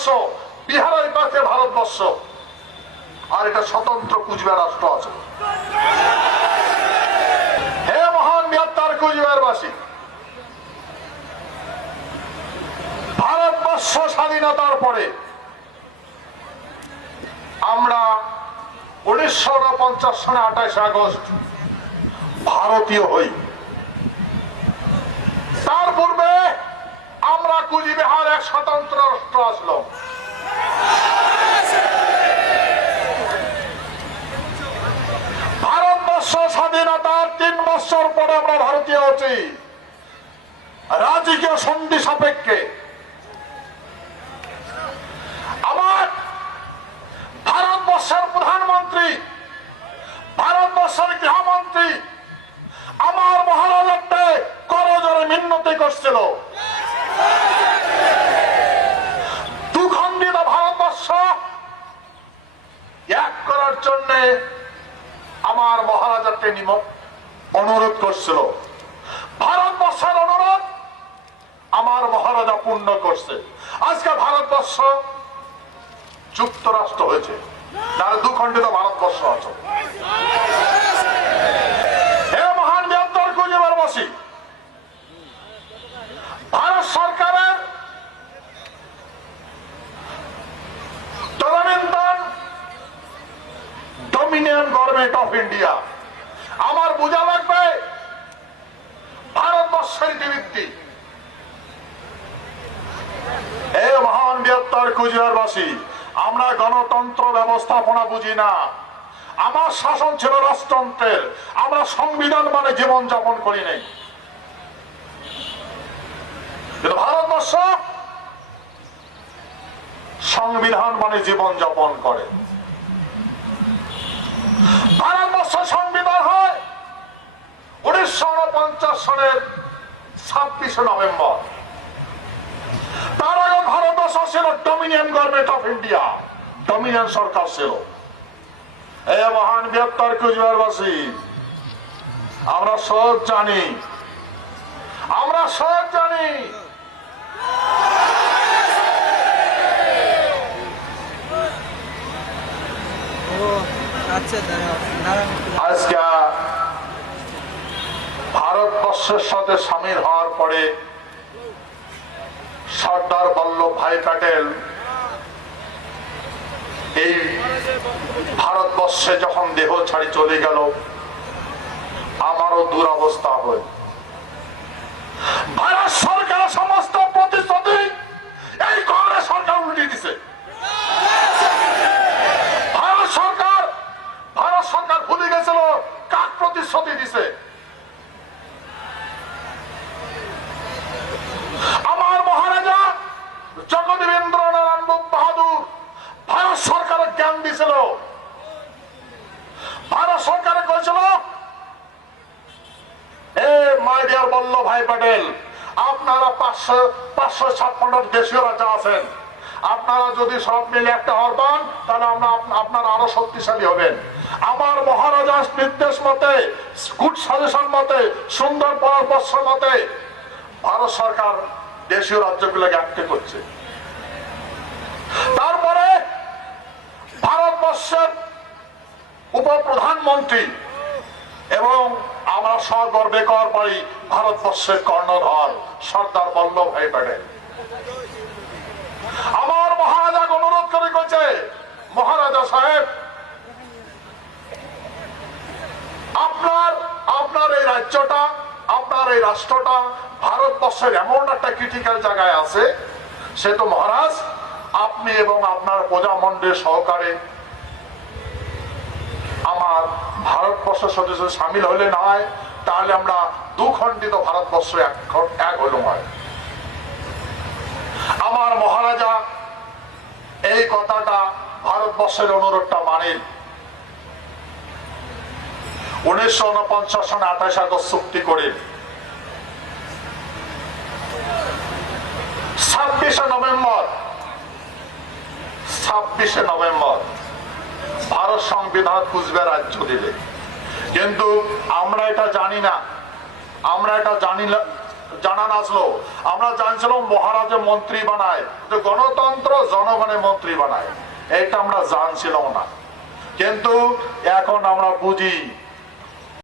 ভারতবর্ষ, বিহারের পাশে ভারতবর্ষ। আর এটা স্বতন্ত্র কুচবিহার রাষ্ট্র আছে। হে মহান বৃহত্তর কুচবিহারবাসী, ভারতবর্ষ স্বাধীনতার পরে আমরা উনিশশো পঞ্চাশ সনে আঠাশ আগস্ট ভারতীয় হই তার পূর্বে আমরা কুচবিহার এক স্বতন্ত্র রাষ্ট্র আসলো ভারতবর্ষ স্বাধীনতার তিন বছর পরে আমরা ভারতীয় হচ্ছি। রাজকীয় সন্ধি সাপেক্ষে। আমার ভারতবর্ষের প্রধানমন্ত্রী ভারতবর্ষের গৃহমন্ত্রী আমার মহারাজত্বে করজরে মিন্নতি করছিল দুখণ্ডিত ভারতবর্ষ এক করার জন্য আমার মহারাজাকে অনুরোধ করছিল। ভারতবর্ষের অনুরোধ আমার মহারাজা পূর্ণ করছে। আজকে ভারতবর্ষ যুক্তরাষ্ট্র হয়েছে। তার দুখণ্ডিত ভারতবর্ষ আছে। হে মহান বৃহত্তর কুজিবারবাসী Bharat dominion government of India. আমার বোঝা লাগবে, ভারতবর্ষের রীতিবৃত্তি এ মহান বৃহত্তর কুচবিহারবাসী আমরা গণতন্ত্র ব্যবস্থাপনা বুঝি না। আমার শাসন ছিল রাজতন্ত্রের আমরা সংবিধান মানে জীবন যাপন করি নাই। ভারতবর্ষ সংবিধান মানে জীবন যাপন করে ভারতবর্ষ সংবিধান হয় উনিশশো উনপঞ্চাশ সনের ছাব্বিশে নভেম্বর। তার আগে ভারতবর্ষ ছিল dominion government of India dominion সরকার ছিল। এ মহান বৃহত্তর কুচবিহারবাসী আমরা সব জানি আমরা সব জানি। আচ্ছা। আজকে ভারতবর্ষের সাথে সামিল হওয়ার পরে সর্দার বল্লভ ভাই প্যাটেল এই ভারতবর্ষে যখন দেহ ছাড়ি চলে গেল, আমারও দুরবস্থা হয়। ভারত সরকার সমস্ত প্রতিশ্রুতি এই কংগ্রেস সরকার উল্টে দিছে ভারত সরকার ভারত সরকার ভুলে গেছিল কাক প্রতিশ্রুতি দিছে আমার মহারাজা জগদীবেন্দ্র নারায়ণ বাহাদুর ভারত সরকারের জ্ঞান দিছিল ভারত সরকারে করেছিল? এ, মাই প্যাটেল, আপনারা পাঁচশো পাঁচশো ছাপ্পান্ন দেশীয় রাজা আছেন। আপনারা যদি সব মিলে একটা হর পান, তাহলে আমরা আপনারা আরও শক্তিশালী হবেন। আমার মহারাজার নির্দেশ মতে, গুড সাজেশন মতে, সুন্দর পরামর্শ মতে, ভারত সরকার দেশীয় রাজ্যগুলোকে আটকে করছে। তারপরে ভারতবর্ষের উপপ্রধানমন্ত্রী এবং আমরা সগর্বে কর পাই ভারতবর্ষের কর্ণধর সর্দার বল্লভ ভাই প্যাটেল। আমার মহারাজাকে অনুরোধ করে কইছে, মহারাজা সাহেব, আপনার আপনার এই রাজ্যটা, আপনার এই রাষ্ট্রটা ভারতবর্ষের এমন একটা ক্রিটিক্যাল জায়গায় আছে, সে তো মহারাজ, আপনি এবং আপনার প্রজামণ্ডের সহকারে আমার ভারতবর্ষের সাথে যদি সামিল হলে না হয়, তাহলে আমরা দুখণ্ডিত ভারতবর্ষ এক এক হলো হয় আমার মহারাজা, এই কথাটা ভারতবর্ষের অনুরোধটা মানেন। উনিশশো উনপঞ্চাশ সনে আঠাশ আগস্ট চুক্তি করে ছাব্বিশে নভেম্বর ছাব্বিশে নভেম্বর ভারত সংবিধান খুঁজবে রাজ্য দিলে কিন্তু আমরা এটা জানি না। আমরা এটা জানি না জানান আসলো। আমরা জানছিলাম মহারাজে মন্ত্রী বানায় যে গণতন্ত্র জনগণের মন্ত্রী বানায়। এটা আমরা জানছিলাম না। কিন্তু এখন আমরা বুঝি